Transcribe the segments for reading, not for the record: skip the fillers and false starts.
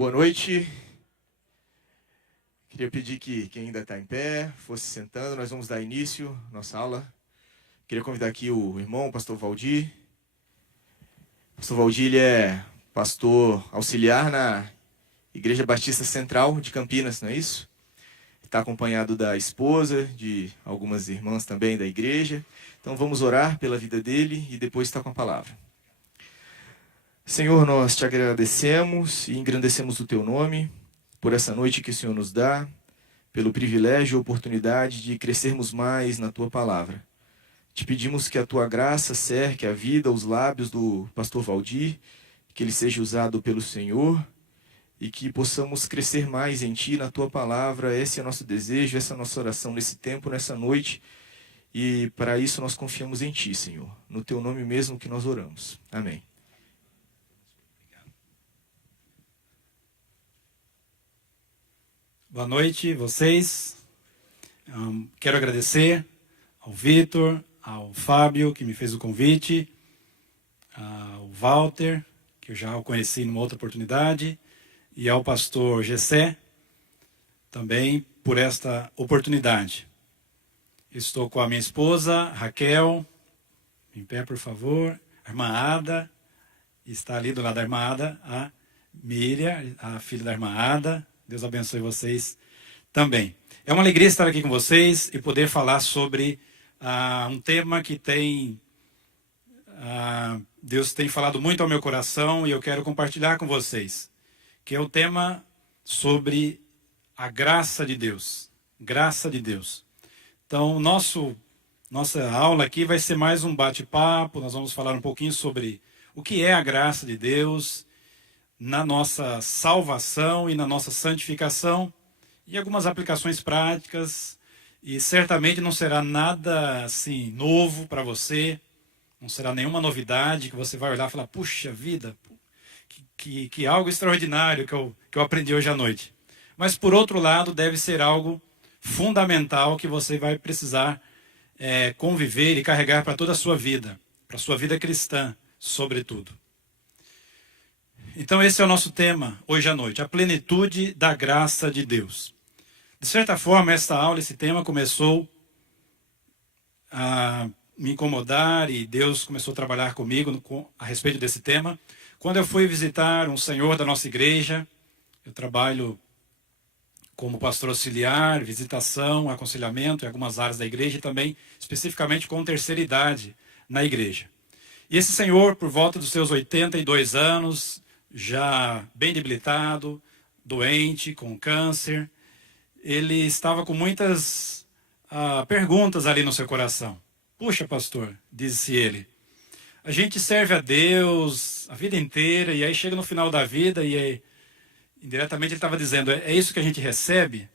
Boa noite. Queria pedir que quem ainda está em pé fosse sentando. Nós vamos dar início à nossa aula. Queria convidar aqui o irmão, o pastor Valdir. O pastor Valdir, ele é pastor auxiliar na Igreja Batista Central de Campinas, não é isso? Está acompanhado da esposa, de algumas irmãs também da igreja. Então vamos orar pela vida dele e depois está com a palavra. Senhor, nós te agradecemos e engrandecemos o teu nome por essa noite que o Senhor nos dá, pelo privilégio e oportunidade de crescermos mais na tua palavra. Te pedimos que a tua graça cerque a vida, os lábios do pastor Valdir, que ele seja usado pelo Senhor e que possamos crescer mais em ti, na tua palavra. Esse é o nosso desejo, essa é a nossa oração nesse tempo, nessa noite. E para isso nós confiamos em ti, Senhor. No teu nome mesmo que nós oramos. Amém. Boa noite, vocês. Quero agradecer ao Vitor, ao Fábio, que me fez o convite, ao Walter, que eu já o conheci numa outra oportunidade, e ao pastor Gessé, também por esta oportunidade. Estou com a minha esposa, Raquel, em pé, por favor, a irmã Ada, está ali do lado da irmã Ada, a Miriam, a filha da irmã Ada. Deus abençoe vocês também. É uma alegria estar aqui com vocês e poder falar sobre um tema que Deus tem falado muito ao meu coração e eu quero compartilhar com vocês, que é o tema sobre a graça de Deus. Graça de Deus. Então, nossa aula aqui vai ser mais um bate-papo. Nós vamos falar um pouquinho sobre o que é a graça de Deus na nossa salvação e na nossa santificação, e algumas aplicações práticas, e certamente não será nada assim novo para você, não será nenhuma novidade que você vai olhar e falar, puxa vida, que algo extraordinário que eu aprendi hoje à noite. Mas por outro lado, deve ser algo fundamental que você vai precisar conviver e carregar para toda a sua vida, para a sua vida cristã, sobretudo. Então esse é o nosso tema hoje à noite, a plenitude da graça de Deus. De certa forma, esta aula, esse tema começou a me incomodar e Deus começou a trabalhar comigo a respeito desse tema. Quando eu fui visitar um senhor da nossa igreja, eu trabalho como pastor auxiliar, visitação, aconselhamento em algumas áreas da igreja e também especificamente com terceira idade na igreja. E esse senhor, por volta dos seus 82 anos, já bem debilitado, doente, com câncer, ele estava com muitas perguntas ali no seu coração. Puxa, pastor, disse ele, a gente serve a Deus a vida inteira e aí chega no final da vida e aí, indiretamente ele estava dizendo, é isso que a gente recebe?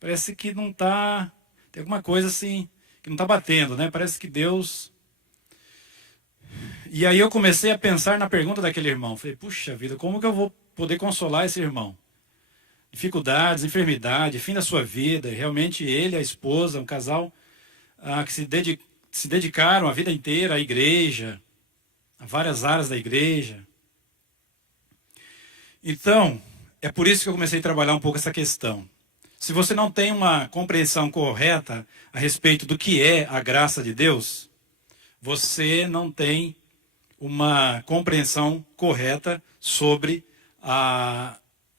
Parece que não está, tem alguma coisa assim que não está batendo, né? Parece que Deus... E aí eu comecei a pensar na pergunta daquele irmão. Falei, puxa vida, como que eu vou poder consolar esse irmão? Dificuldades, enfermidade, fim da sua vida. E realmente ele e a esposa, um casal que se dedicaram a vida inteira à igreja, a várias áreas da igreja. Então, é por isso que eu comecei a trabalhar um pouco essa questão. Se você não tem uma compreensão correta a respeito do que é a graça de Deus, você não tem uma compreensão correta sobre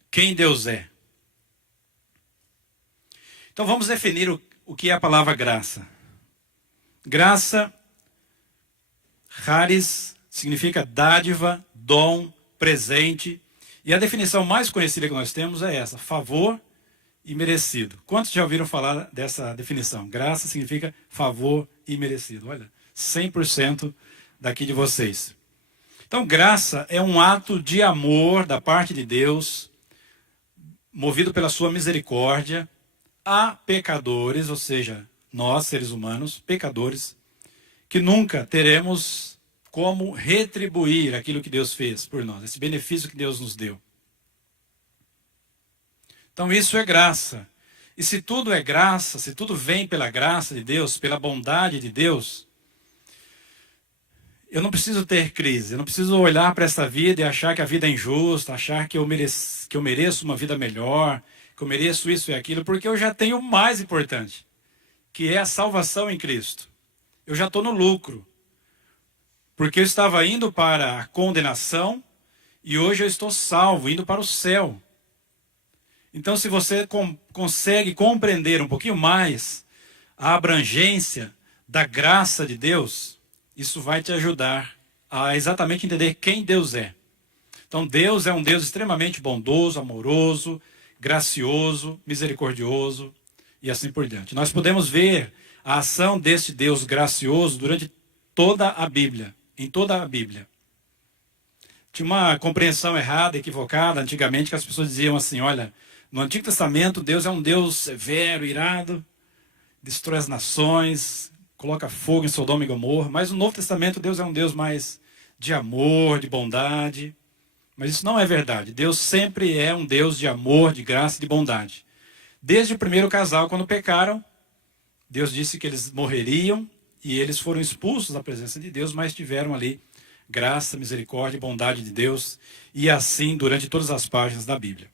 quem Deus é. Então vamos definir o que é a palavra graça. Graça, charis, significa dádiva, dom, presente. E a definição mais conhecida que nós temos é essa, favor e merecido. Quantos já ouviram falar dessa definição? Graça significa favor e merecido. Olha, 100% daqui de vocês. Então, graça é um ato de amor da parte de Deus, movido pela sua misericórdia, a pecadores, ou seja, nós, seres humanos, pecadores, que nunca teremos como retribuir aquilo que Deus fez por nós, esse benefício que Deus nos deu. Então, isso é graça. E se tudo é graça, se tudo vem pela graça de Deus, pela bondade de Deus, eu não preciso ter crise, eu não preciso olhar para essa vida e achar que a vida é injusta, achar que eu mereço uma vida melhor, que eu mereço isso e aquilo, porque eu já tenho o mais importante, que é a salvação em Cristo. Eu já estou no lucro, porque eu estava indo para a condenação e hoje eu estou salvo, indo para o céu. Então, se você consegue compreender um pouquinho mais a abrangência da graça de Deus, isso vai te ajudar a exatamente entender quem Deus é. Então, Deus é um Deus extremamente bondoso, amoroso, gracioso, misericordioso e assim por diante. Nós podemos ver a ação deste Deus gracioso durante toda a Bíblia, em toda a Bíblia. Tinha uma compreensão errada, equivocada, antigamente, que as pessoas diziam assim, olha, no Antigo Testamento Deus é um Deus severo, irado, destrói as nações, coloca fogo em Sodoma e Gomorra, mas no Novo Testamento Deus é um Deus mais de amor, de bondade. Mas isso não é verdade. Deus sempre é um Deus de amor, de graça e de bondade. Desde o primeiro casal, quando pecaram, Deus disse que eles morreriam e eles foram expulsos da presença de Deus, mas tiveram ali graça, misericórdia e bondade de Deus, e assim durante todas as páginas da Bíblia.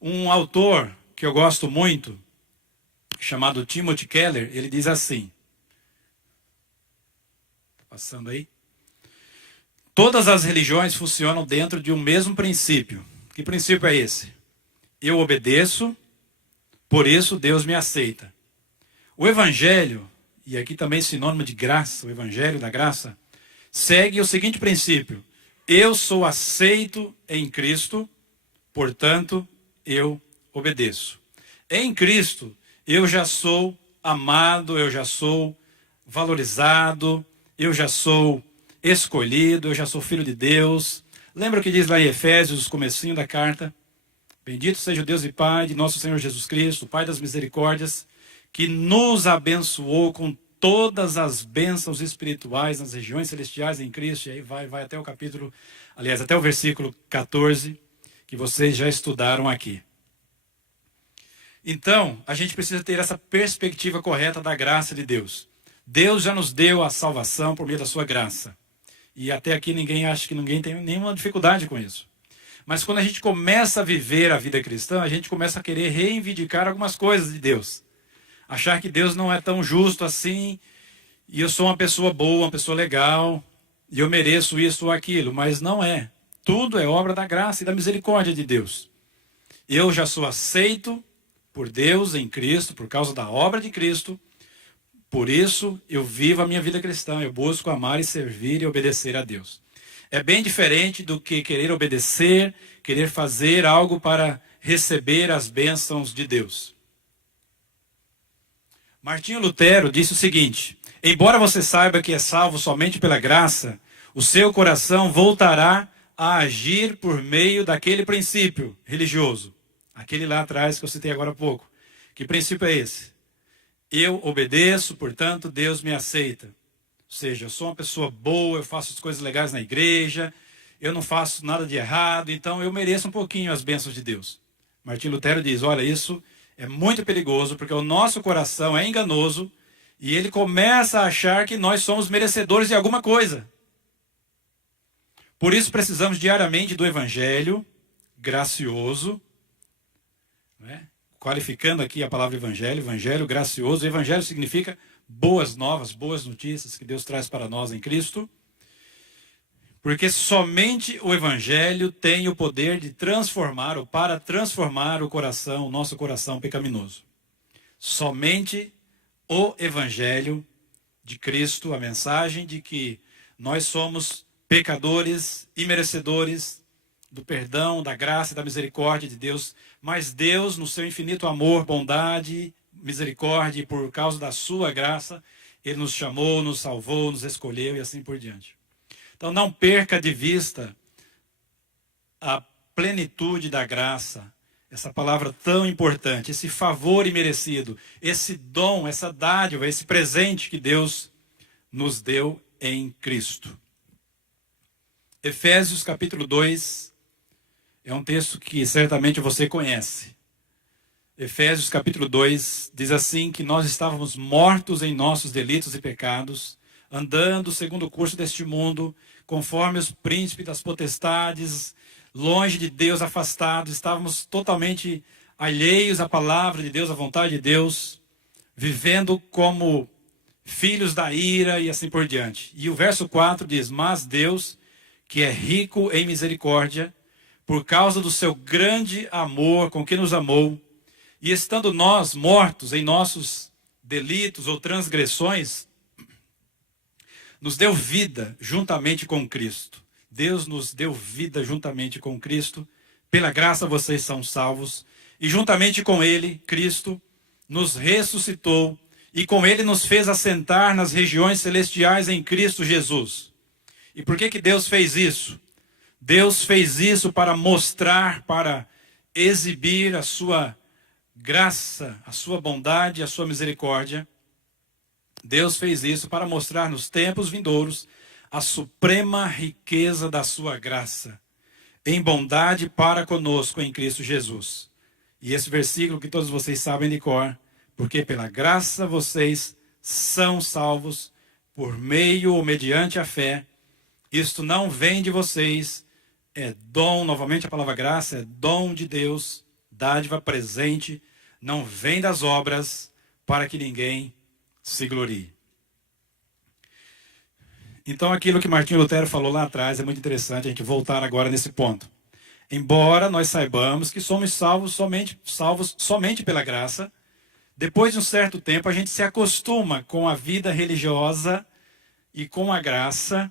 Um autor que eu gosto muito, chamado Timothy Keller, ele diz assim, passando aí, todas as religiões funcionam dentro de um mesmo princípio. Que princípio é esse? Eu obedeço, por isso Deus me aceita. O Evangelho, e aqui também sinônimo de graça, o Evangelho da graça, segue o seguinte princípio. Eu sou aceito em Cristo, portanto, eu obedeço. Em Cristo, eu já sou amado, eu já sou valorizado, eu já sou escolhido, eu já sou filho de Deus. Lembra o que diz lá em Efésios, comecinho da carta? Bendito seja o Deus e Pai de nosso Senhor Jesus Cristo, Pai das misericórdias, que nos abençoou com todas as bênçãos espirituais nas regiões celestiais em Cristo. E aí vai até o capítulo, aliás, até o versículo 14, que vocês já estudaram aqui. Então, a gente precisa ter essa perspectiva correta da graça de Deus. Deus já nos deu a salvação por meio da sua graça. E até aqui ninguém acha que ninguém tem nenhuma dificuldade com isso. Mas quando a gente começa a viver a vida cristã, a gente começa a querer reivindicar algumas coisas de Deus. Achar que Deus não é tão justo assim, e eu sou uma pessoa boa, uma pessoa legal, e eu mereço isso ou aquilo. Mas não é. Tudo é obra da graça e da misericórdia de Deus. Eu já sou aceito por Deus em Cristo, por causa da obra de Cristo. Por isso, eu vivo a minha vida cristã. Eu busco amar e servir e obedecer a Deus. É bem diferente do que querer obedecer, querer fazer algo para receber as bênçãos de Deus. Martinho Lutero disse o seguinte: embora você saiba que é salvo somente pela graça, o seu coração voltará a agir por meio daquele princípio religioso. Aquele lá atrás que eu citei agora há pouco. Que princípio é esse? Eu obedeço, portanto, Deus me aceita. Ou seja, eu sou uma pessoa boa, eu faço as coisas legais na igreja, eu não faço nada de errado, então eu mereço um pouquinho as bênçãos de Deus. Martinho Lutero diz, olha, isso é muito perigoso, porque o nosso coração é enganoso e ele começa a achar que nós somos merecedores de alguma coisa. Por isso precisamos diariamente do evangelho gracioso, né? Qualificando aqui a palavra evangelho, evangelho gracioso. Evangelho significa boas novas, boas notícias que Deus traz para nós em Cristo. Porque somente o evangelho tem o poder de transformar, ou para transformar o coração, o nosso coração pecaminoso. Somente o evangelho de Cristo, a mensagem de que nós somos pecadores e merecedores do perdão, da graça e da misericórdia de Deus, mas Deus, no seu infinito amor, bondade, misericórdia, e por causa da sua graça, Ele nos chamou, nos salvou, nos escolheu e assim por diante. Então não perca de vista a plenitude da graça, essa palavra tão importante, esse favor imerecido, esse dom, essa dádiva, esse presente que Deus nos deu em Cristo. Efésios capítulo 2, é um texto que certamente você conhece. Efésios capítulo 2 diz assim que nós estávamos mortos em nossos delitos e pecados, andando segundo o curso deste mundo, conforme os príncipes das potestades, longe de Deus, afastados, estávamos totalmente alheios à palavra de Deus, à vontade de Deus, vivendo como filhos da ira e assim por diante. E o verso 4 diz: mas Deus, que é rico em misericórdia, por causa do seu grande amor com que nos amou, e estando nós mortos em nossos delitos ou transgressões, nos deu vida juntamente com Cristo. Deus nos deu vida juntamente com Cristo. Pela graça vocês são salvos. E juntamente com Ele, Cristo, nos ressuscitou e com Ele nos fez assentar nas regiões celestiais em Cristo Jesus. E por que Deus fez isso? Deus fez isso para mostrar, para exibir a sua graça, a sua bondade, a sua misericórdia. Deus fez isso para mostrar nos tempos vindouros a suprema riqueza da sua graça, em bondade para conosco em Cristo Jesus. E esse versículo que todos vocês sabem de cor: porque pela graça vocês são salvos, por meio ou mediante a fé. Isto não vem de vocês, é dom, novamente a palavra graça, é dom de Deus, dádiva presente, não vem das obras, para que ninguém se glorie. Então aquilo que Martinho Lutero falou lá atrás é muito interessante a gente voltar agora nesse ponto. Embora nós saibamos que somos salvos somente pela graça, depois de um certo tempo a gente se acostuma com a vida religiosa e com a graça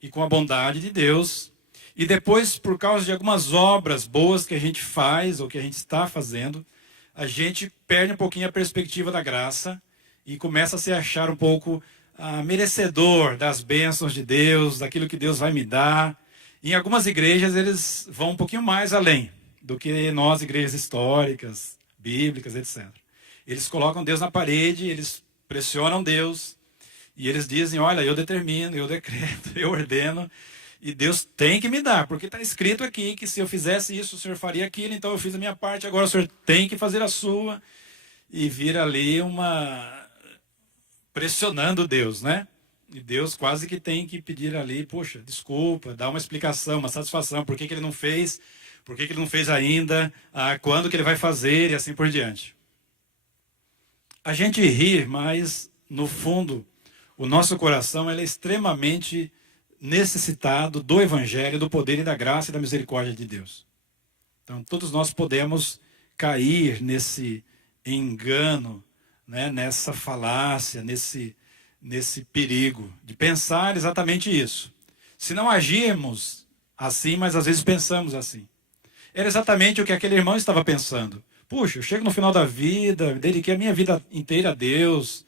e com a bondade de Deus. E depois, por causa de algumas obras boas que a gente faz ou que a gente está fazendo, a gente perde um pouquinho a perspectiva da graça e começa a se achar um pouco merecedor das bênçãos de Deus, daquilo que Deus vai me dar. Em algumas igrejas eles vão um pouquinho mais além do que nós, igrejas históricas, bíblicas, etc. Eles colocam Deus na parede, eles pressionam Deus e eles dizem: olha, eu determino, eu decreto, eu ordeno, e Deus tem que me dar, porque está escrito aqui que se eu fizesse isso, o Senhor faria aquilo, então eu fiz a minha parte, agora o Senhor tem que fazer a sua. E vira ali pressionando Deus, né? E Deus quase que tem que pedir ali: poxa, desculpa, dá uma explicação, uma satisfação, por que ele não fez, por que ele não fez ainda, quando que ele vai fazer e assim por diante. A gente ri, mas no fundo o nosso coração é extremamente necessitado do Evangelho, do poder e da graça e da misericórdia de Deus. Então todos nós podemos cair nesse engano, né, nessa falácia, nesse perigo de pensar exatamente isso. Se não agirmos assim, mas às vezes pensamos assim. Era exatamente o que aquele irmão estava pensando. Puxa, eu chego no final da vida, dediquei a minha vida inteira a Deus,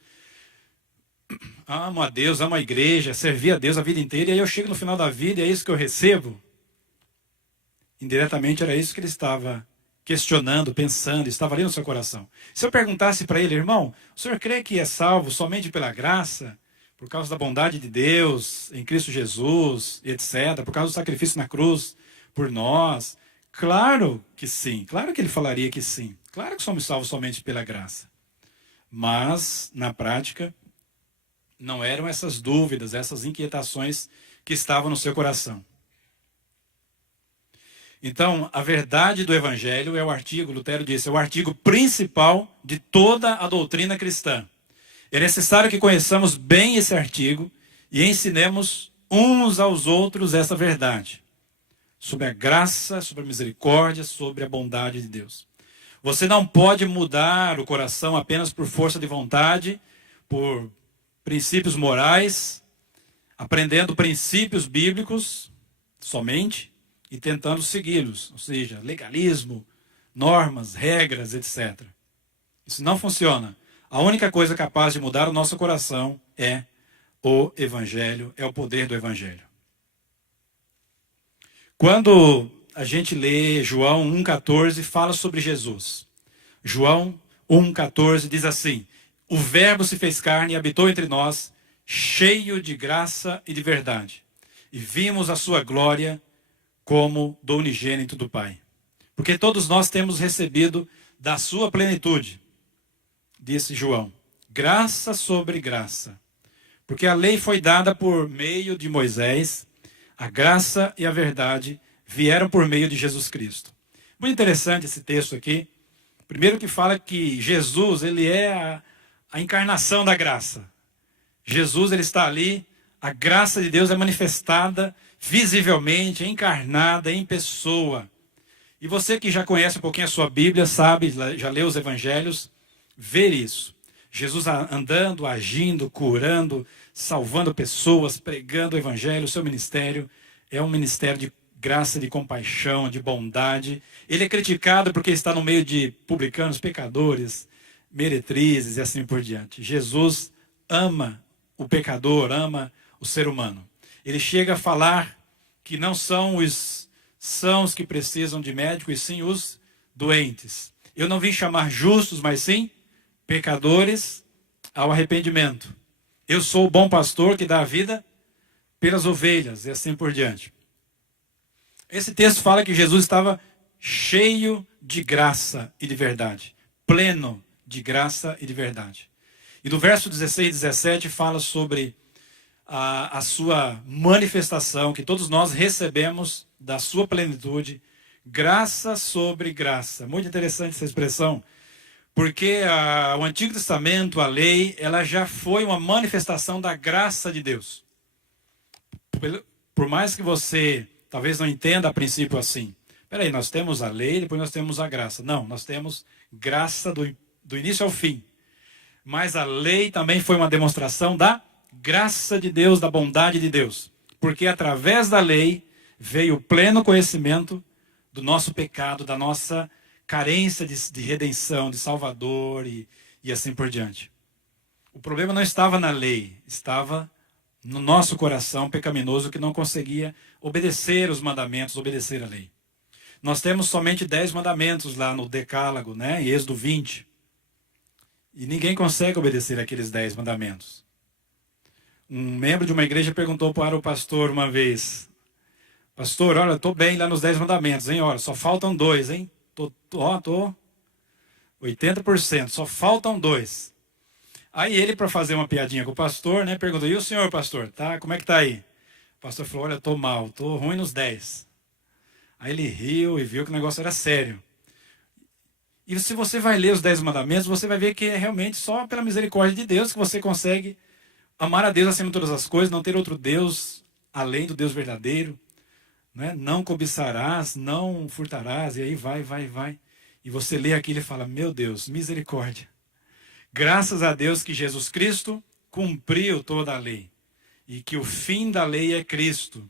amo a Deus, amo a igreja, servi a Deus a vida inteira, e aí eu chego no final da vida e é isso que eu recebo? Indiretamente era isso que ele estava questionando, pensando, estava ali no seu coração. Se eu perguntasse para ele: irmão, o senhor crê que é salvo somente pela graça, por causa da bondade de Deus, em Cristo Jesus, etc., por causa do sacrifício na cruz por nós? Claro que sim, claro que ele falaria que sim. Claro que somos salvos somente pela graça. Mas, na prática, não eram essas dúvidas, essas inquietações que estavam no seu coração. Então, a verdade do Evangelho é o artigo, Lutero disse, é o artigo principal de toda a doutrina cristã. É necessário que conheçamos bem esse artigo e ensinemos uns aos outros essa verdade, sobre a graça, sobre a misericórdia, sobre a bondade de Deus. Você não pode mudar o coração apenas por força de vontade, por princípios morais, aprendendo princípios bíblicos somente e tentando segui-los, ou seja, legalismo, normas, regras, etc. Isso não funciona. A única coisa capaz de mudar o nosso coração é o Evangelho, é o poder do Evangelho. Quando a gente lê João 1,14, fala sobre Jesus. João 1,14 diz assim: o Verbo se fez carne e habitou entre nós, cheio de graça e de verdade. E vimos a sua glória como do unigênito do Pai. Porque todos nós temos recebido da sua plenitude, disse João, graça sobre graça. Porque a lei foi dada por meio de Moisés, a graça e a verdade vieram por meio de Jesus Cristo. Muito interessante esse texto aqui. Primeiro que fala que Jesus, ele é a encarnação da graça. Jesus, ele está ali, a graça de Deus é manifestada visivelmente, encarnada em pessoa. E você que já conhece um pouquinho a sua Bíblia, sabe, já leu os evangelhos, vê isso. Jesus andando, agindo, curando, salvando pessoas, pregando o evangelho, o seu ministério é um ministério de graça, de compaixão, de bondade. Ele é criticado porque está no meio de publicanos, pecadores, meretrizes e assim por diante. Jesus ama o pecador, ama o ser humano. Ele chega a falar que não são os sãos que precisam de médico, e sim os doentes. Eu não vim chamar justos, mas sim pecadores ao arrependimento. Eu sou o bom pastor que dá a vida pelas ovelhas e assim por diante. Esse texto fala que Jesus estava cheio de graça e de verdade, pleno de graça e de verdade. E no verso 16 e 17 fala sobre a sua manifestação, que todos nós recebemos da sua plenitude, graça sobre graça. Muito interessante essa expressão, porque o Antigo Testamento, a lei, ela já foi uma manifestação da graça de Deus. Por mais que você talvez não entenda a princípio assim. Peraí, nós temos a lei, depois nós temos a graça. Não, nós temos graça do início ao fim. Mas a lei também foi uma demonstração da graça de Deus, da bondade de Deus. Porque através da lei veio o pleno conhecimento do nosso pecado, da nossa carência de redenção, de Salvador e assim por diante. O problema não estava na lei, estava no nosso coração pecaminoso que não conseguia obedecer os mandamentos, obedecer a lei. Nós temos somente 10 mandamentos lá no Decálogo, né, em Êxodo 20. E ninguém consegue obedecer aqueles 10 mandamentos. Um membro de uma igreja perguntou para o pastor uma vez: pastor, olha, eu estou bem lá nos 10 mandamentos, hein? Olha, só faltam 2, hein? Tô 80%, só faltam 2. Aí ele, para fazer uma piadinha com o pastor, né, perguntou: e o senhor, pastor, tá? Como é que tá aí? O pastor falou: olha, eu estou mal, estou ruim nos 10. Aí ele riu e viu que o negócio era sério. E se você vai ler os 10 mandamentos, você vai ver que é realmente só pela misericórdia de Deus que você consegue amar a Deus acima de todas as coisas, não ter outro Deus além do Deus verdadeiro. Né? Não cobiçarás, não furtarás, e aí vai. E você lê aquilo e fala: meu Deus, misericórdia. Graças a Deus que Jesus Cristo cumpriu toda a lei. E que o fim da lei é Cristo.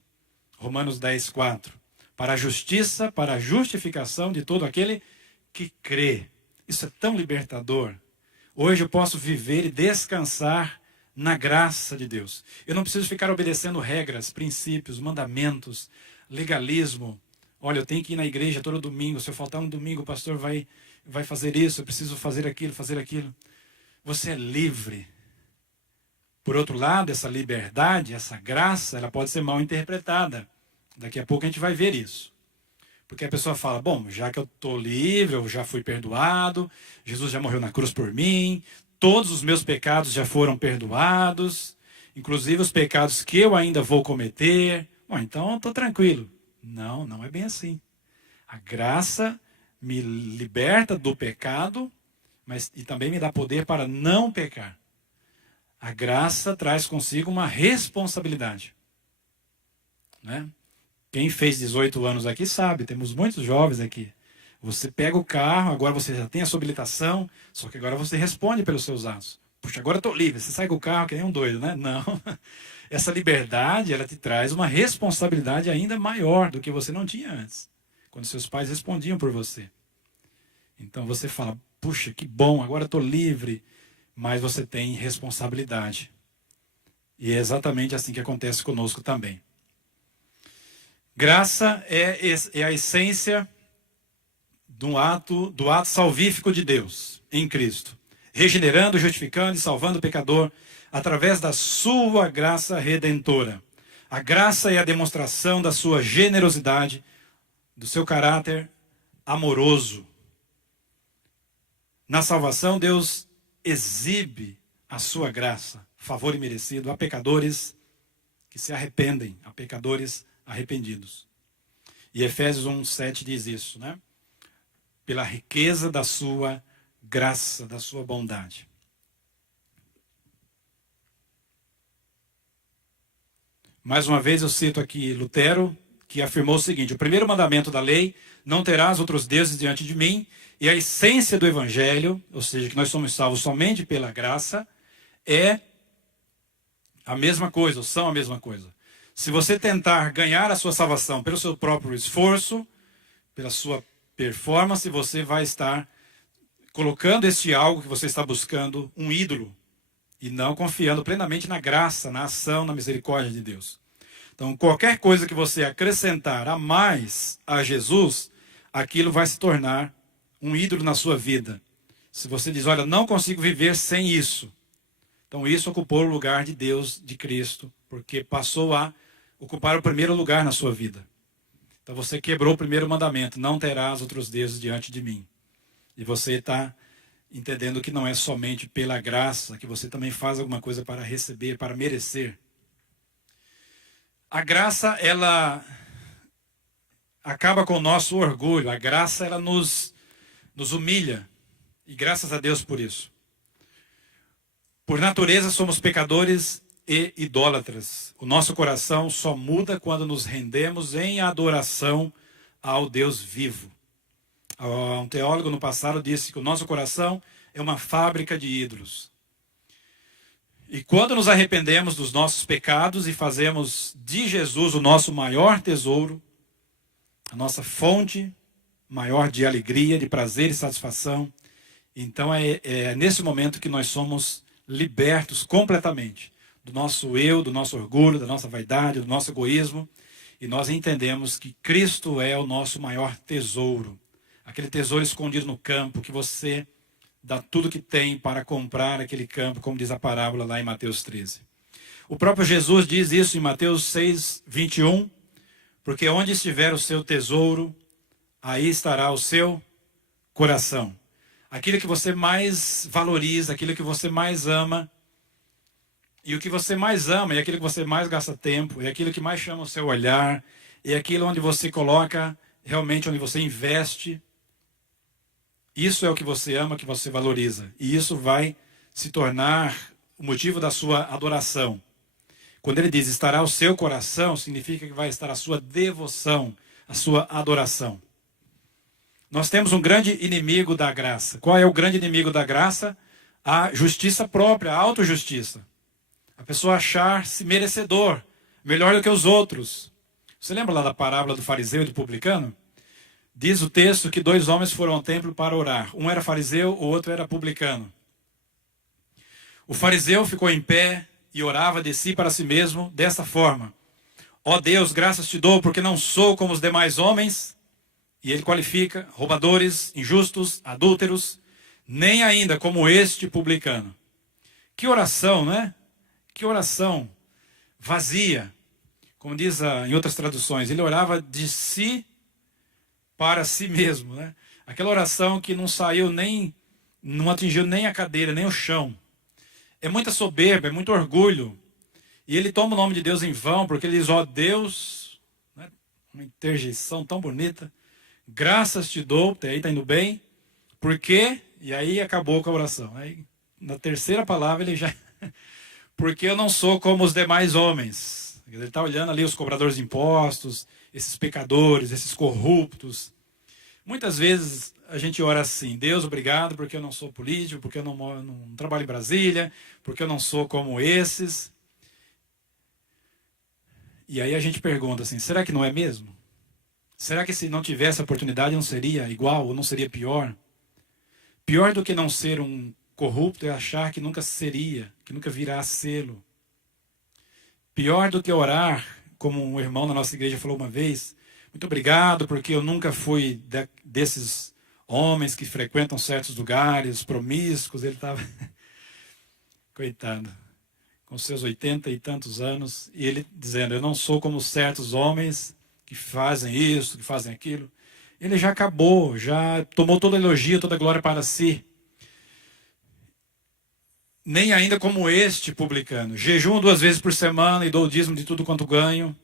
Romanos 10, 4. Para a justiça, para a justificação de todo aquele que crê. Isso é tão libertador. Hoje eu posso viver e descansar na graça de Deus. Eu não preciso ficar obedecendo regras, princípios, mandamentos, legalismo. Olha, eu tenho que ir na igreja todo domingo. Se eu faltar um domingo, o pastor vai fazer isso. Eu preciso fazer aquilo. Você é livre. Por outro lado, essa liberdade, essa graça, ela pode ser mal interpretada. Daqui a pouco a gente vai ver isso. Porque a pessoa fala: bom, já que eu estou livre, eu já fui perdoado, Jesus já morreu na cruz por mim, todos os meus pecados já foram perdoados, inclusive os pecados que eu ainda vou cometer. Bom, então eu estou tranquilo. Não, não é bem assim. A graça me liberta do pecado, mas e também me dá poder para não pecar. A graça traz consigo uma responsabilidade. Né? Quem fez 18 anos aqui sabe, temos muitos jovens aqui. Você pega o carro, agora você já tem a sua habilitação, só que agora você responde pelos seus atos. Puxa, agora eu estou livre. Você sai com o carro que nem um doido, né? Não. Essa liberdade, ela te traz uma responsabilidade ainda maior do que você não tinha antes, quando seus pais respondiam por você. Então você fala: puxa, que bom, agora eu estou livre, mas você tem responsabilidade. E é exatamente assim que acontece conosco também. Graça é a essência do ato salvífico de Deus em Cristo, regenerando, justificando e salvando o pecador através da sua graça redentora. A graça é a demonstração da sua generosidade, do seu caráter amoroso. Na salvação, Deus exibe a sua graça, favor imerecido a pecadores que se arrependem, a pecadores arrependidos. E Efésios 1:7 diz isso, né? Pela riqueza da sua graça, da sua bondade. Mais uma vez eu cito aqui Lutero, que afirmou o seguinte: o primeiro mandamento da lei, não terás outros deuses diante de mim, e a essência do evangelho, ou seja, que nós somos salvos somente pela graça, é a mesma coisa, ou são a mesma coisa. Se você tentar ganhar a sua salvação pelo seu próprio esforço, pela sua performance, você vai estar colocando este algo que você está buscando um ídolo, e não confiando plenamente na graça, na ação, na misericórdia de Deus. Então, qualquer coisa que você acrescentar a mais a Jesus, aquilo vai se tornar um ídolo na sua vida. Se você diz, olha, não consigo viver sem isso, então isso ocupou o lugar de Deus, de Cristo, porque passou a ocupar o primeiro lugar na sua vida. Então você quebrou o primeiro mandamento, não terás outros deuses diante de mim. E você está entendendo que não é somente pela graça, que você também faz alguma coisa para receber, para merecer. A graça, ela acaba com o nosso orgulho. A graça, ela nos humilha. E graças a Deus por isso. Por natureza, somos pecadores e idólatras. O nosso coração só muda quando nos rendemos em adoração ao Deus vivo. Um teólogo no passado disse que o nosso coração é uma fábrica de ídolos. E quando nos arrependemos dos nossos pecados e fazemos de Jesus o nosso maior tesouro, a nossa fonte maior de alegria, de prazer e satisfação, então é nesse momento que nós somos libertos completamente do nosso eu, do nosso orgulho, da nossa vaidade, do nosso egoísmo, e nós entendemos que Cristo é o nosso maior tesouro. Aquele tesouro escondido no campo, que você dá tudo que tem para comprar aquele campo, como diz a parábola lá em Mateus 13. O próprio Jesus diz isso em Mateus 6:21, porque onde estiver o seu tesouro, aí estará o seu coração. Aquilo que você mais valoriza, aquilo que você mais ama, e o que você mais ama, é aquilo que você mais gasta tempo, é aquilo que mais chama o seu olhar, é aquilo onde você coloca, realmente onde você investe. Isso é o que você ama, que você valoriza. E isso vai se tornar o motivo da sua adoração. Quando ele diz estará o seu coração, significa que vai estar a sua devoção, a sua adoração. Nós temos um grande inimigo da graça. Qual é o grande inimigo da graça? A justiça própria, a autojustiça. A pessoa achar-se merecedor, melhor do que os outros. Você lembra lá da parábola do fariseu e do publicano? Diz o texto que 2 homens foram ao templo para orar. Um era fariseu, o outro era publicano. O fariseu ficou em pé e orava de si para si mesmo desta forma: ó Deus, graças te dou porque não sou como os demais homens. E ele qualifica roubadores, injustos, adúlteros, nem ainda como este publicano. Que oração, né? Que oração vazia. Como diz em outras traduções, ele orava de si para si mesmo, né? Aquela oração que não saiu nem, não atingiu nem a cadeira, nem o chão. É muita soberba, é muito orgulho. E ele toma o nome de Deus em vão, porque ele diz, ó Deus, né? Uma interjeição tão bonita, graças te dou, até aí está indo bem, porque, e aí acabou com a oração. Aí, na terceira palavra ele já, porque eu não sou como os demais homens. Ele está olhando ali os cobradores de impostos, esses pecadores, esses corruptos. Muitas vezes a gente ora assim: Deus, obrigado porque eu não sou político, porque eu não trabalho em Brasília, porque eu não sou como esses. E aí a gente pergunta assim, será que não é mesmo? Será que se não tivesse a oportunidade não seria igual ou não seria pior? Pior do que não ser um corrupto é achar que nunca seria, que nunca virá a sê-lo. Pior do que orar, como um irmão na nossa igreja falou uma vez, muito obrigado porque eu nunca fui desses homens que frequentam certos lugares, promíscuos. Ele estava, coitado, com seus 80 e tantos anos, e ele dizendo, eu não sou como certos homens que fazem isso, que fazem aquilo. Ele já acabou, já tomou toda a elogio, toda a glória para si. nem ainda como este publicano. Jejuo 2 vezes por semana e dou o dízimo de tudo quanto ganho.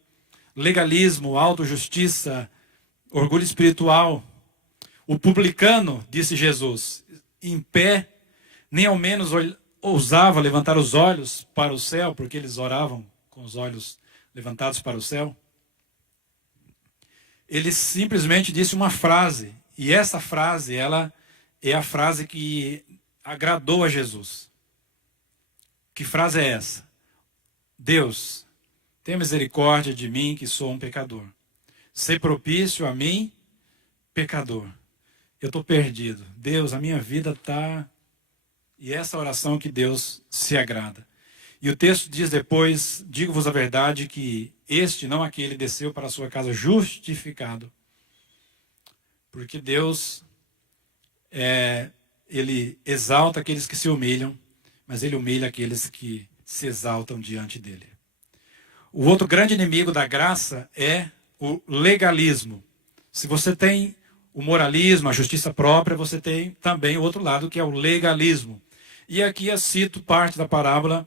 Legalismo, autojustiça, orgulho espiritual. O publicano, disse Jesus, em pé, nem ao menos ousava levantar os olhos para o céu, porque eles oravam com os olhos levantados para o céu. Ele simplesmente disse uma frase, e essa frase, ela é a frase que agradou a Jesus. Que frase é essa? Deus, tenha misericórdia de mim, que sou um pecador. Ser propício a mim, pecador. Eu estou perdido. Deus, a minha vida está... E essa oração que Deus se agrada. E o texto diz depois, digo-vos a verdade, que este, não aquele, desceu para a sua casa justificado. Porque Deus, ele exalta aqueles que se humilham, mas ele humilha aqueles que se exaltam diante dele. O outro grande inimigo da graça é o legalismo. Se você tem o moralismo, a justiça própria, você tem também o outro lado, que é o legalismo. E aqui eu cito parte da parábola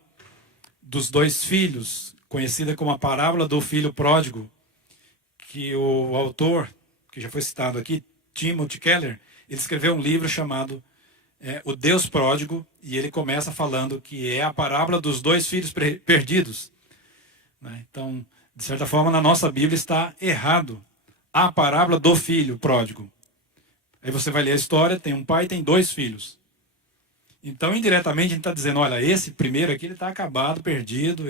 dos 2 filhos, conhecida como a parábola do filho pródigo, que o autor, que já foi citado aqui, Timothy Keller, ele escreveu um livro chamado O Deus Pródigo, e ele começa falando que é a parábola dos 2 filhos perdidos. Então, de certa forma, na nossa Bíblia está errado a parábola do filho pródigo. Aí você vai ler a história, tem um pai e tem 2 filhos. Então, indiretamente, a gente está dizendo, olha, esse primeiro aqui, ele está acabado, perdido,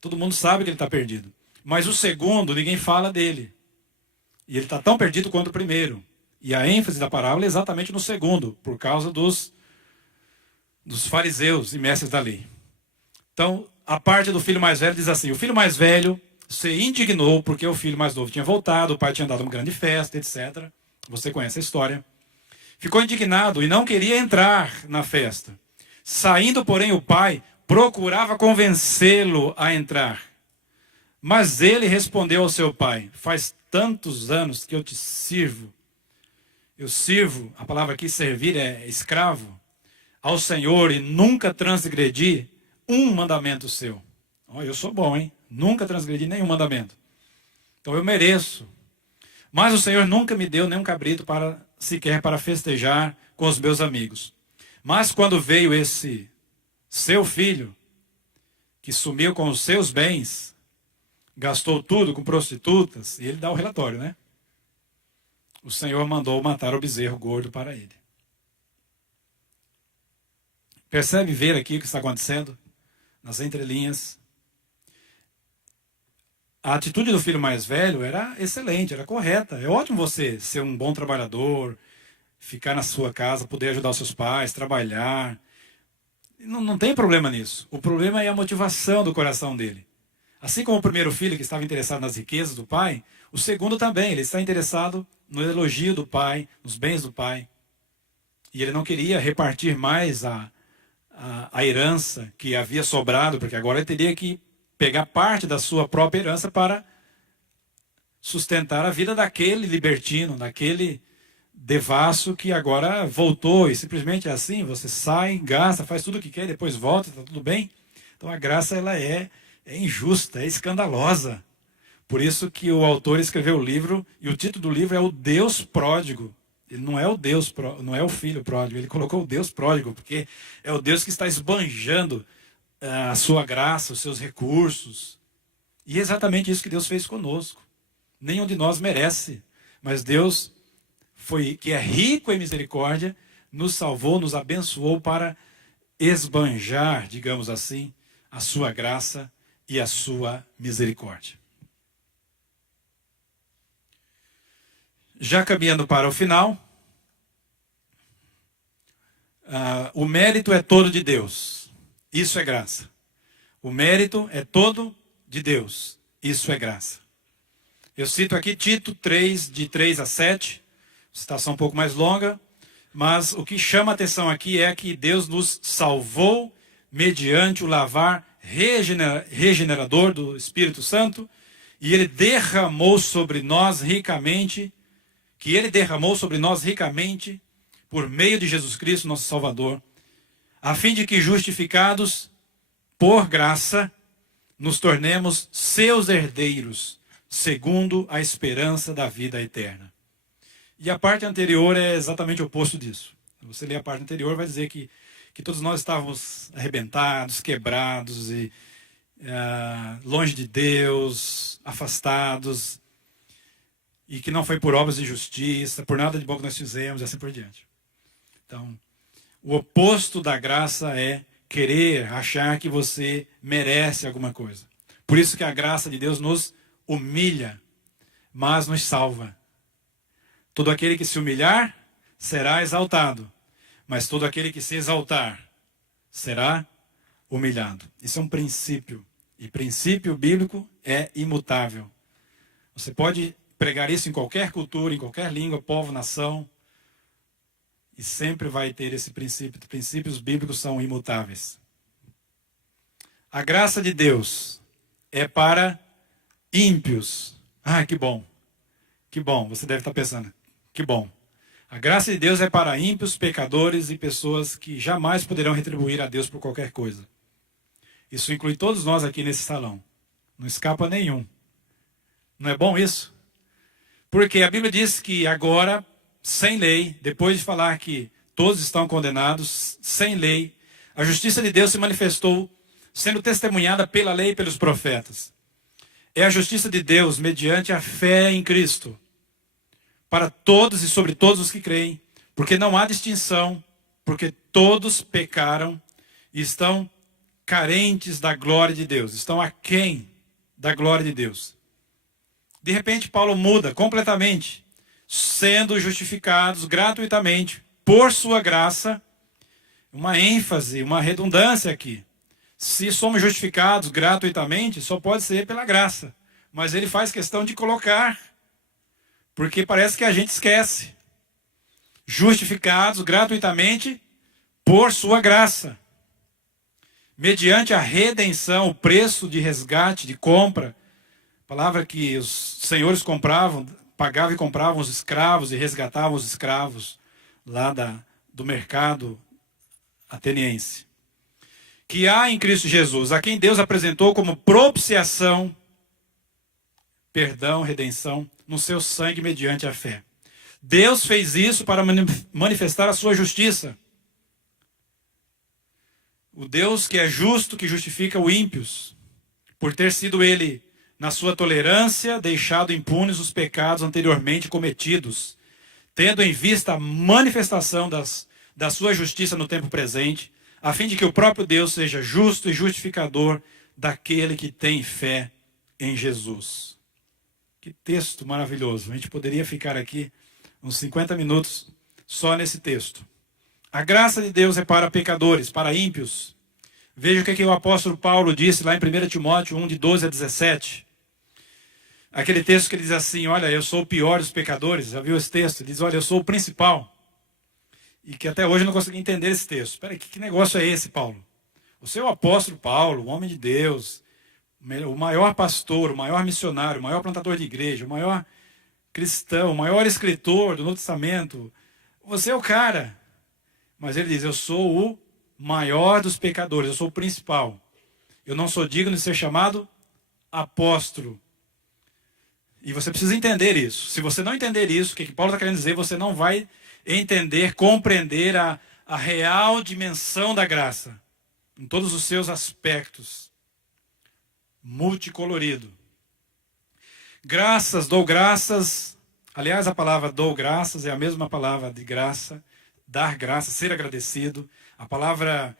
todo mundo sabe que ele está perdido. Mas o segundo, ninguém fala dele. E ele está tão perdido quanto o primeiro. E a ênfase da parábola é exatamente no segundo, por causa dos fariseus e mestres da lei. Então, a parte do filho mais velho diz assim, o filho mais velho se indignou porque o filho mais novo tinha voltado, o pai tinha dado uma grande festa, etc. Você conhece a história. Ficou indignado e não queria entrar na festa. Saindo, porém, o pai procurava convencê-lo a entrar. Mas ele respondeu ao seu pai, faz tantos anos que eu te sirvo. Eu sirvo, a palavra aqui servir é escravo, ao Senhor e nunca transgredi um mandamento seu. Eu sou bom, hein? Nunca transgredi nenhum mandamento. Então eu mereço. Mas o Senhor nunca me deu nenhum cabrito sequer para festejar com os meus amigos. Mas quando veio esse seu filho, que sumiu com os seus bens, gastou tudo com prostitutas, e ele dá o relatório, né? O Senhor mandou matar o bezerro gordo para ele. Percebe ver aqui o que está acontecendo? Nas entrelinhas. A atitude do filho mais velho era excelente, era correta. É ótimo você ser um bom trabalhador, ficar na sua casa, poder ajudar os seus pais, trabalhar. Não tem problema nisso. O problema é a motivação do coração dele. Assim como o primeiro filho que estava interessado nas riquezas do pai, o segundo também, ele está interessado no elogio do pai, nos bens do pai. E ele não queria repartir mais a herança que havia sobrado, porque agora ele teria que pegar parte da sua própria herança para sustentar a vida daquele libertino, daquele devasso que agora voltou e simplesmente é assim, você sai, gasta, faz tudo o que quer, depois volta, está tudo bem. Então a graça ela é injusta, é escandalosa. Por isso que o autor escreveu o livro, e o título do livro é O Deus Pródigo. Ele não é não é o filho pródigo, ele colocou o Deus pródigo, porque é o Deus que está esbanjando a sua graça, os seus recursos. E é exatamente isso que Deus fez conosco. Nenhum de nós merece, mas Deus, que é rico em misericórdia, nos salvou, nos abençoou para esbanjar, digamos assim, a sua graça e a sua misericórdia. Já caminhando para o final, o mérito é todo de Deus. Isso é graça. O mérito é todo de Deus. Isso é graça. Eu cito aqui Tito 3, de 3 a 7, citação um pouco mais longa, mas o que chama a atenção aqui é que Deus nos salvou mediante o lavar regenerador do Espírito Santo, e Ele derramou sobre nós ricamente, por meio de Jesus Cristo, nosso Salvador, a fim de que, justificados por graça, nos tornemos seus herdeiros, segundo a esperança da vida eterna. E a parte anterior é exatamente o oposto disso. Se você ler a parte anterior, vai dizer que todos nós estávamos arrebentados, quebrados, e longe de Deus, afastados, e que não foi por obras de justiça, por nada de bom que nós fizemos, e assim por diante. Então, o oposto da graça é querer, achar que você merece alguma coisa. Por isso que a graça de Deus nos humilha, mas nos salva. Todo aquele que se humilhar será exaltado, mas todo aquele que se exaltar será humilhado. Isso é um princípio, e princípio bíblico é imutável. Você pode pregar isso em qualquer cultura, em qualquer língua, povo, nação, e sempre vai ter esse princípio. Princípios bíblicos são imutáveis. A graça de Deus é para ímpios. Ah, que bom. Que bom, você deve estar pensando. Que bom. A graça de Deus é para ímpios, pecadores e pessoas que jamais poderão retribuir a Deus por qualquer coisa. Isso inclui todos nós aqui nesse salão. Não escapa nenhum. Não é bom isso? Porque a Bíblia diz que agora, sem lei, depois de falar que todos estão condenados, sem lei, a justiça de Deus se manifestou, sendo testemunhada pela lei e pelos profetas. É a justiça de Deus mediante a fé em Cristo, para todos e sobre todos os que creem, porque não há distinção, porque todos pecaram e estão carentes da glória de Deus, estão aquém da glória de Deus. De repente, Paulo muda completamente, sendo justificados gratuitamente por sua graça, uma ênfase, uma redundância aqui. Se somos justificados gratuitamente, só pode ser pela graça. Mas ele faz questão de colocar, porque parece que a gente esquece. Justificados gratuitamente por sua graça. Mediante a redenção, o preço de resgate, de compra, palavra que os senhores compravam, pagavam e compravam os escravos e resgatavam os escravos lá do mercado ateniense. Que há em Cristo Jesus, a quem Deus apresentou como propiciação, perdão, redenção, no seu sangue mediante a fé. Deus fez isso para manifestar a sua justiça. O Deus que é justo, que justifica os ímpios, por ter sido ele, na sua tolerância, deixado impunes os pecados anteriormente cometidos, tendo em vista a manifestação da sua justiça no tempo presente, a fim de que o próprio Deus seja justo e justificador daquele que tem fé em Jesus. Que texto maravilhoso. A gente poderia ficar aqui uns 50 minutos só nesse texto. A graça de Deus é para pecadores, para ímpios. Veja o que o apóstolo Paulo disse lá em 1 Timóteo 1, de 12 a 17. Aquele texto que ele diz assim, olha, eu sou o pior dos pecadores. Já viu esse texto? Ele diz, olha, eu sou o principal. E que até hoje eu não consegui entender esse texto. Espera aí, que negócio é esse, Paulo? Você é o apóstolo Paulo, o homem de Deus, o maior pastor, o maior missionário, o maior plantador de igreja, o maior cristão, o maior escritor do Novo Testamento. Você é o cara. Mas ele diz, eu sou o maior dos pecadores, eu sou o principal. Eu não sou digno de ser chamado apóstolo. E você precisa entender isso. Se você não entender isso, o que Paulo está querendo dizer, você não vai entender, compreender a real dimensão da graça. Em todos os seus aspectos. Multicolorido. Graças, dou graças. Aliás, a palavra dou graças é a mesma palavra de graça. Dar graça, ser agradecido. A palavra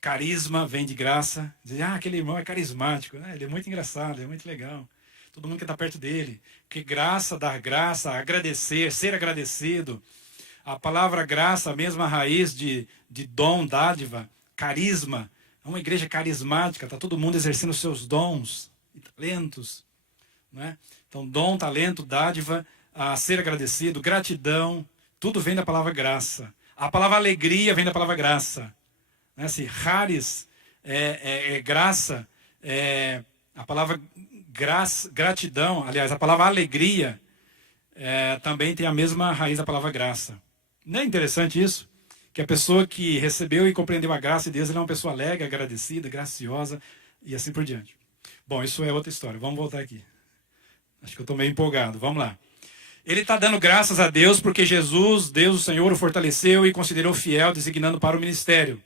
carisma vem de graça. Diz, aquele irmão é carismático, né? Ele é muito engraçado, ele é muito legal. Todo mundo quer estar perto dele. Porque graça, dar graça, agradecer, ser agradecido. A palavra graça, a mesma raiz de dom, dádiva, carisma. É uma igreja carismática, está todo mundo exercendo os seus dons e talentos. Né? Então, dom, talento, dádiva, ser agradecido, gratidão, tudo vem da palavra graça. A palavra alegria vem da palavra graça. Né? Se charis é graça, a palavra gratidão, aliás, a palavra alegria também tem a mesma raiz da palavra graça. Não é interessante isso? que a pessoa que recebeu e compreendeu a graça de Deus, ela é uma pessoa alegre, agradecida, graciosa e assim por diante. Bom, isso é outra história. Vamos voltar aqui. Acho que eu estou meio empolgado. Vamos lá. Ele está dando graças a Deus porque Jesus, Deus o Senhor, o fortaleceu e considerou fiel, designando para o ministério.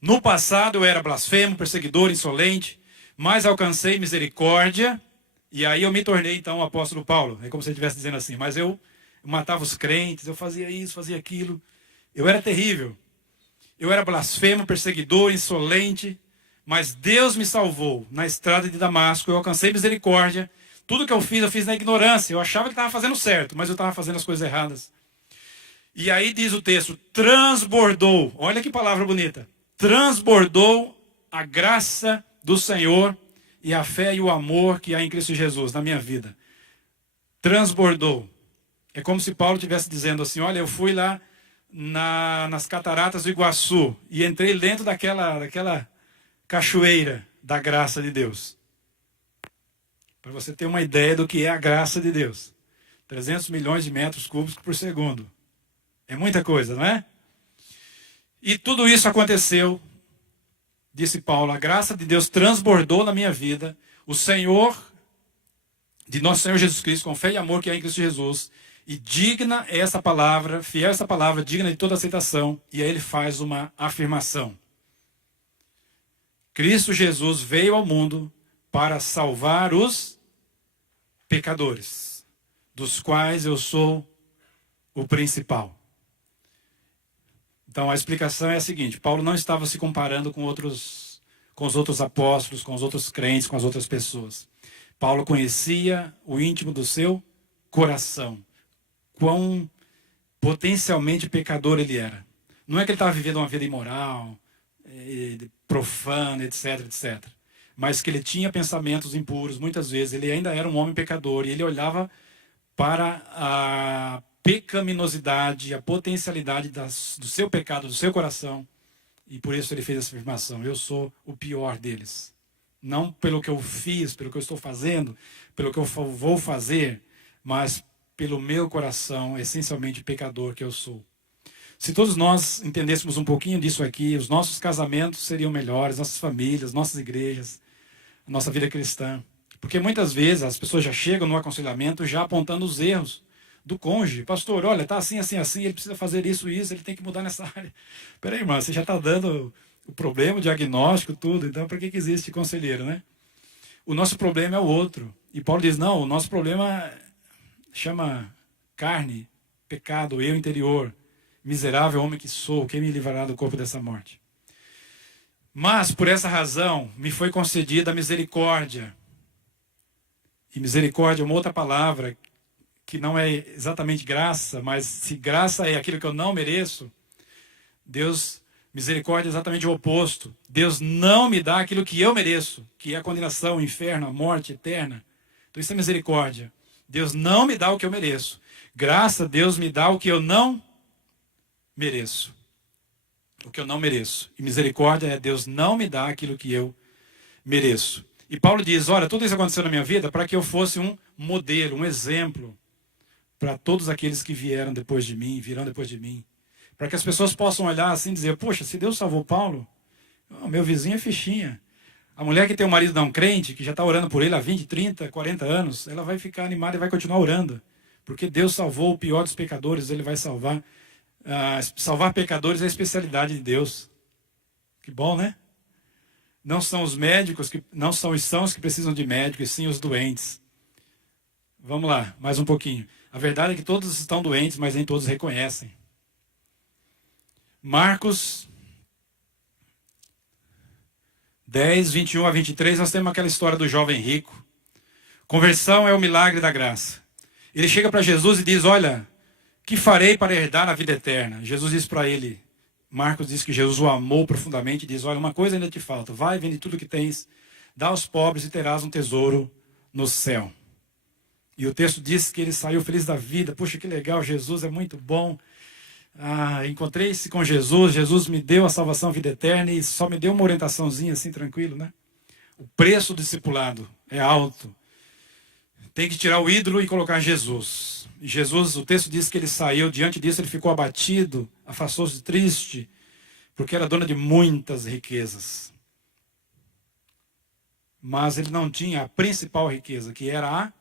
No passado eu era blasfemo, perseguidor, insolente, mas alcancei misericórdia, e aí eu me tornei então o apóstolo Paulo. É como se ele estivesse dizendo assim, mas eu matava os crentes, eu fazia isso, fazia aquilo. Eu era terrível. Eu era blasfemo, perseguidor, insolente, mas Deus me salvou na estrada de Damasco, eu alcancei misericórdia. Tudo que eu fiz na ignorância. Eu achava que estava fazendo certo, mas eu estava fazendo as coisas erradas. E aí diz o texto, transbordou. Olha que palavra bonita. Transbordou a graça do Senhor e a fé e o amor que há em Cristo Jesus na minha vida. Transbordou. É como se Paulo estivesse dizendo assim, olha, eu fui lá nas cataratas do Iguaçu e entrei dentro daquela cachoeira da graça de Deus. Para você ter uma ideia do que é a graça de Deus. 300 milhões de metros cúbicos por segundo. É muita coisa, não é? E tudo isso aconteceu, disse Paulo, a graça de Deus transbordou na minha vida. O Senhor, de nosso Senhor Jesus Cristo, com fé e amor que há em Cristo Jesus, e digna é essa palavra, fiel essa palavra, digna de toda aceitação. E aí ele faz uma afirmação. Cristo Jesus veio ao mundo para salvar os pecadores, dos quais eu sou o principal. Então a explicação é a seguinte, Paulo não estava se comparando com os outros apóstolos, com os outros crentes, com as outras pessoas. Paulo conhecia o íntimo do seu coração, quão potencialmente pecador ele era. Não é que ele estava vivendo uma vida imoral, profana, etc, etc. Mas que ele tinha pensamentos impuros, muitas vezes. Ele ainda era um homem pecador e ele olhava para a pecaminosidade, a potencialidade do seu pecado, do seu coração. E por isso ele fez essa afirmação, eu sou o pior deles. Não pelo que eu fiz, pelo que eu estou fazendo, pelo que eu vou fazer, mas pelo meu coração, essencialmente pecador que eu sou. Se todos nós entendêssemos um pouquinho disso aqui, os nossos casamentos seriam melhores, nossas famílias, nossas igrejas, a nossa vida cristã. Porque muitas vezes as pessoas já chegam no aconselhamento já apontando os erros do cônjuge. Pastor, olha, está assim, assim, assim, ele precisa fazer isso, ele tem que mudar nessa área. Peraí, irmã, você já está dando o problema, o diagnóstico, tudo, então para que existe conselheiro, né? O nosso problema é o outro. E Paulo diz, não, o nosso problema chama carne, pecado, eu interior, miserável homem que sou, quem me livrará do corpo dessa morte? Mas, por essa razão, me foi concedida a misericórdia. E misericórdia é uma outra palavra, que não é exatamente graça, mas se graça é aquilo que eu não mereço, Deus, misericórdia é exatamente o oposto. Deus não me dá aquilo que eu mereço, que é a condenação, o inferno, a morte eterna. Então isso é misericórdia. Deus não me dá o que eu mereço. Graça, Deus me dá o que eu não mereço. O que eu não mereço. E misericórdia é Deus não me dá aquilo que eu mereço. E Paulo diz, olha, tudo isso aconteceu na minha vida para que eu fosse um modelo, um exemplo para todos aqueles que vieram depois de mim, virão depois de mim. Para que as pessoas possam olhar assim e dizer, poxa, se Deus salvou Paulo, meu vizinho é fichinha. A mulher que tem um marido não crente, que já está orando por ele há 20, 30, 40 anos, ela vai ficar animada e vai continuar orando. Porque Deus salvou o pior dos pecadores, ele vai salvar. Salvar pecadores é a especialidade de Deus. Que bom, né? Não são os médicos, não são os sãos que precisam de médicos, e sim os doentes. Vamos lá, mais um pouquinho. A verdade é que todos estão doentes, mas nem todos reconhecem. Marcos 10, 21 a 23, nós temos aquela história do jovem rico. Conversão é o milagre da graça. Ele chega para Jesus e diz, olha, que farei para herdar a vida eterna? Jesus diz para ele, Marcos diz que Jesus o amou profundamente e diz, olha, uma coisa ainda te falta, vai, vende tudo que tens, dá aos pobres e terás um tesouro no céu. E o texto diz que ele saiu feliz da vida, puxa que legal, Jesus é muito bom. Encontrei-se com Jesus, Jesus me deu a salvação, a vida eterna e só me deu uma orientaçãozinha assim, tranquilo, né? O preço do discipulado é alto. Tem que tirar o ídolo e colocar Jesus. E Jesus, o texto diz que ele saiu, diante disso ele ficou abatido, afastou-se triste, porque era dono de muitas riquezas. Mas ele não tinha a principal riqueza, que era a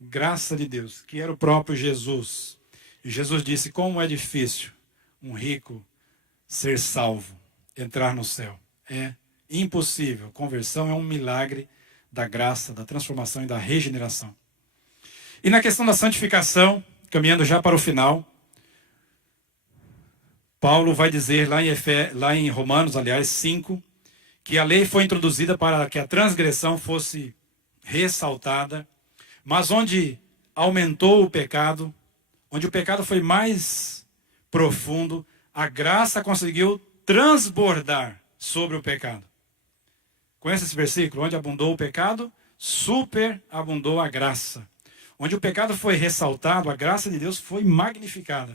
graça de Deus, que era o próprio Jesus. E Jesus disse: como é difícil um rico ser salvo, entrar no céu. É impossível. Conversão é um milagre da graça, da transformação e da regeneração. E na questão da santificação, caminhando já para o final, Paulo vai dizer lá em Romanos, aliás, 5, que a lei foi introduzida para que a transgressão fosse ressaltada, mas onde aumentou o pecado, onde o pecado foi mais profundo, a graça conseguiu transbordar sobre o pecado. Conhece esse versículo? Onde abundou o pecado, superabundou a graça. Onde o pecado foi ressaltado, a graça de Deus foi magnificada,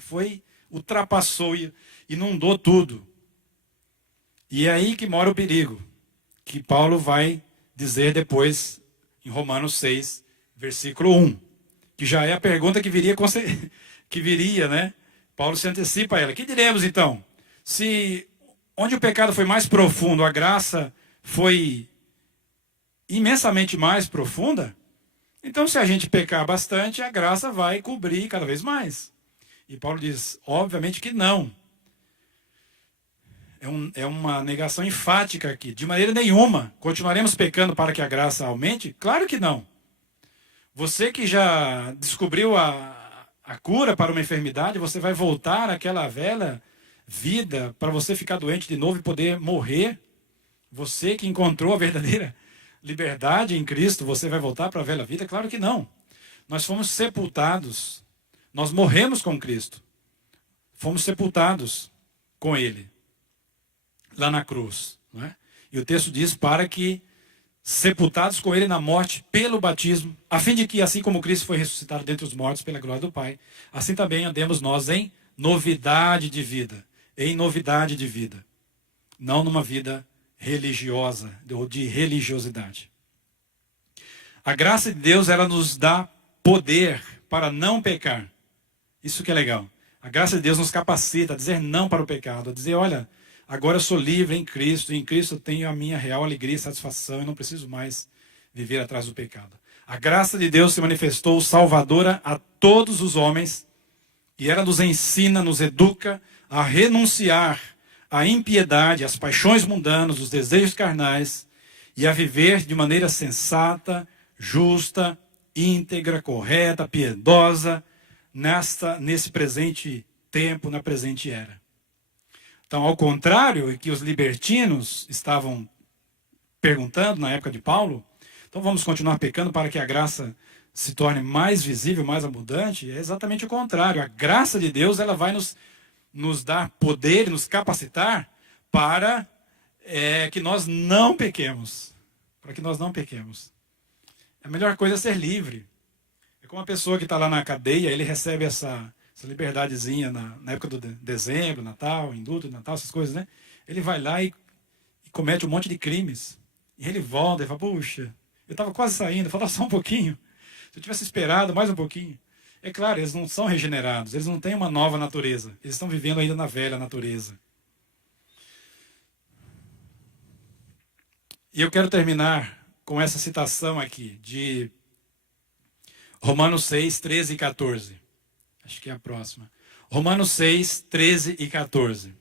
ultrapassou e inundou tudo. E é aí que mora o perigo, que Paulo vai dizer depois em Romanos 6, versículo 1, que já é a pergunta que viria, né? Paulo se antecipa a ela. Que diremos então? Se onde o pecado foi mais profundo, a graça foi imensamente mais profunda, então se a gente pecar bastante, a graça vai cobrir cada vez mais. E Paulo diz, obviamente que não. É uma negação enfática aqui. De maneira nenhuma. Continuaremos pecando para que a graça aumente? Claro que não. Você que já descobriu a cura para uma enfermidade, você vai voltar àquela velha vida para você ficar doente de novo e poder morrer. Você que encontrou a verdadeira liberdade em Cristo, você vai voltar para a velha vida? Claro que não. Nós fomos sepultados. Nós morremos com Cristo. Fomos sepultados com Ele. Lá na cruz. Não é? E o texto diz para que sepultados com Ele na morte pelo batismo, a fim de que, assim como Cristo foi ressuscitado dentre os mortos pela glória do Pai, assim também andemos nós em novidade de vida. Em novidade de vida. Não numa vida religiosa ou de religiosidade. A graça de Deus, ela nos dá poder para não pecar. Isso que é legal. A graça de Deus nos capacita a dizer não para o pecado, a dizer, olha, agora eu sou livre em Cristo eu tenho a minha real alegria e satisfação, eu não preciso mais viver atrás do pecado. A graça de Deus se manifestou salvadora a todos os homens e ela nos ensina, nos educa a renunciar à impiedade, às paixões mundanas, os desejos carnais e a viver de maneira sensata, justa, íntegra, correta, piedosa, nesse presente tempo, na presente era. Então, ao contrário que os libertinos estavam perguntando na época de Paulo, então vamos continuar pecando para que a graça se torne mais visível, mais abundante? É exatamente o contrário. A graça de Deus, ela vai nos dar poder, nos capacitar para que nós não pequemos. Para que nós não pequemos. A melhor coisa é ser livre. É como uma pessoa que está lá na cadeia, ele recebe essa liberdadezinha na época do dezembro, Natal, indulto de Natal, essas coisas, né? Ele vai lá e comete um monte de crimes. E ele volta e fala, puxa, eu estava quase saindo, falta só um pouquinho. Se eu tivesse esperado mais um pouquinho. É claro, eles não são regenerados, eles não têm uma nova natureza. Eles estão vivendo ainda na velha natureza. E eu quero terminar com essa citação aqui, de Romanos 6, 13 e 14. Acho que é a próxima. Romanos 6, 13 e 14.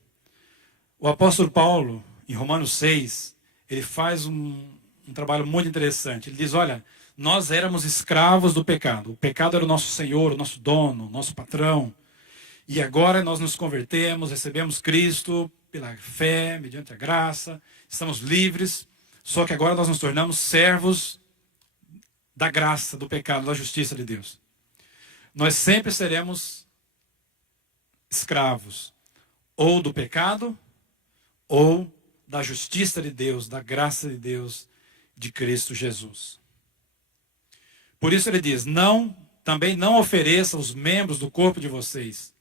O apóstolo Paulo, em Romanos 6, ele faz um trabalho muito interessante. Ele diz, olha, nós éramos escravos do pecado. O pecado era o nosso senhor, o nosso dono, o nosso patrão. E agora nós nos convertemos, recebemos Cristo pela fé, mediante a graça. Estamos livres. Só que agora nós nos tornamos servos da graça, do pecado, da justiça de Deus. Nós sempre seremos escravos, ou do pecado, ou da justiça de Deus, da graça de Deus, de Cristo Jesus. Por isso ele diz, também não ofereça os membros do corpo de vocês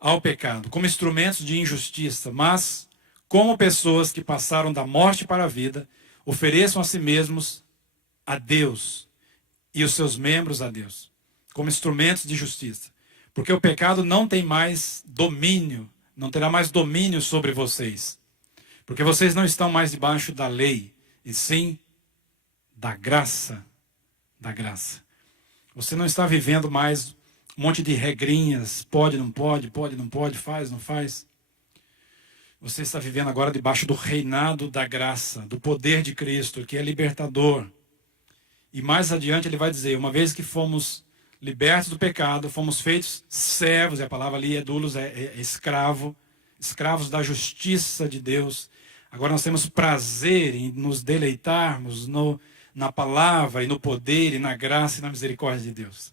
ao pecado, como instrumentos de injustiça, mas como pessoas que passaram da morte para a vida, ofereçam a si mesmos a Deus e os seus membros a Deus, como instrumentos de justiça. Porque o pecado não tem mais domínio, não terá mais domínio sobre vocês. Porque vocês não estão mais debaixo da lei, e sim da graça. Da graça. Você não está vivendo mais um monte de regrinhas, pode, não pode, faz, não faz. Você está vivendo agora debaixo do reinado da graça, do poder de Cristo, que é libertador. E mais adiante ele vai dizer, uma vez que fomos libertos do pecado, fomos feitos servos, e a palavra ali é doulos, é escravo, escravos da justiça de Deus. Agora nós temos prazer em nos deleitarmos na palavra, e no poder, e na graça, e na misericórdia de Deus.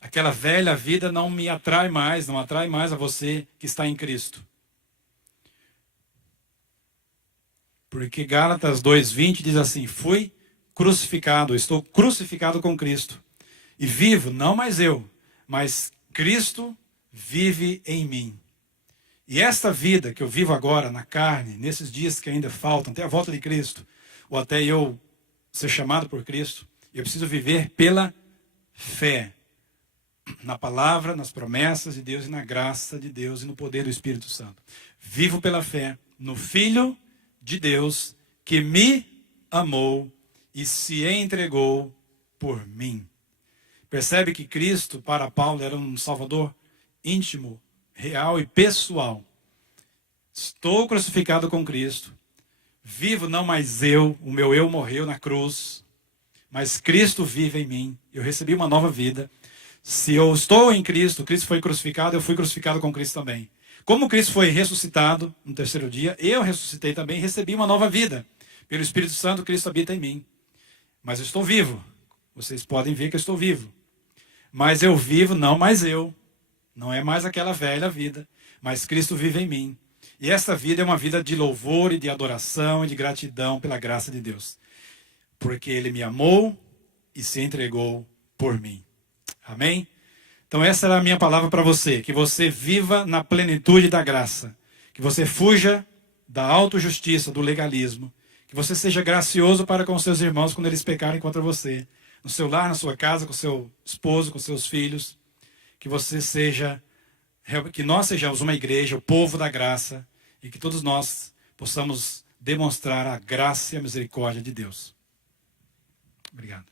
Aquela velha vida não me atrai mais, não atrai mais a você que está em Cristo. Porque Gálatas 2:20 diz assim, fui crucificado, estou crucificado com Cristo. E vivo, não mais eu, mas Cristo vive em mim. E esta vida que eu vivo agora na carne, nesses dias que ainda faltam, até a volta de Cristo, ou até eu ser chamado por Cristo, eu preciso viver pela fé. Na palavra, nas promessas de Deus e na graça de Deus e no poder do Espírito Santo. Vivo pela fé no Filho de Deus que me amou e se entregou por mim. Percebe que Cristo, para Paulo, era um Salvador íntimo, real e pessoal. Estou crucificado com Cristo. Vivo não mais eu, o meu eu morreu na cruz, mas Cristo vive em mim. Eu recebi uma nova vida. Se eu estou em Cristo, Cristo foi crucificado, eu fui crucificado com Cristo também. Como Cristo foi ressuscitado no terceiro dia, eu ressuscitei também e recebi uma nova vida. Pelo Espírito Santo, Cristo habita em mim. Mas eu estou vivo. Vocês podem ver que eu estou vivo. Mas eu vivo, não mais eu. Não é mais aquela velha vida. Mas Cristo vive em mim. E esta vida é uma vida de louvor e de adoração e de gratidão pela graça de Deus. Porque Ele me amou e se entregou por mim. Amém? Então essa era a minha palavra para você. Que você viva na plenitude da graça. Que você fuja da autojustiça, do legalismo. Que você seja gracioso para com seus irmãos quando eles pecarem contra você. No seu lar, na sua casa, com seu esposo, com seus filhos. Que você seja, que nós sejamos uma igreja, o povo da graça. E que todos nós possamos demonstrar a graça e a misericórdia de Deus. Obrigado.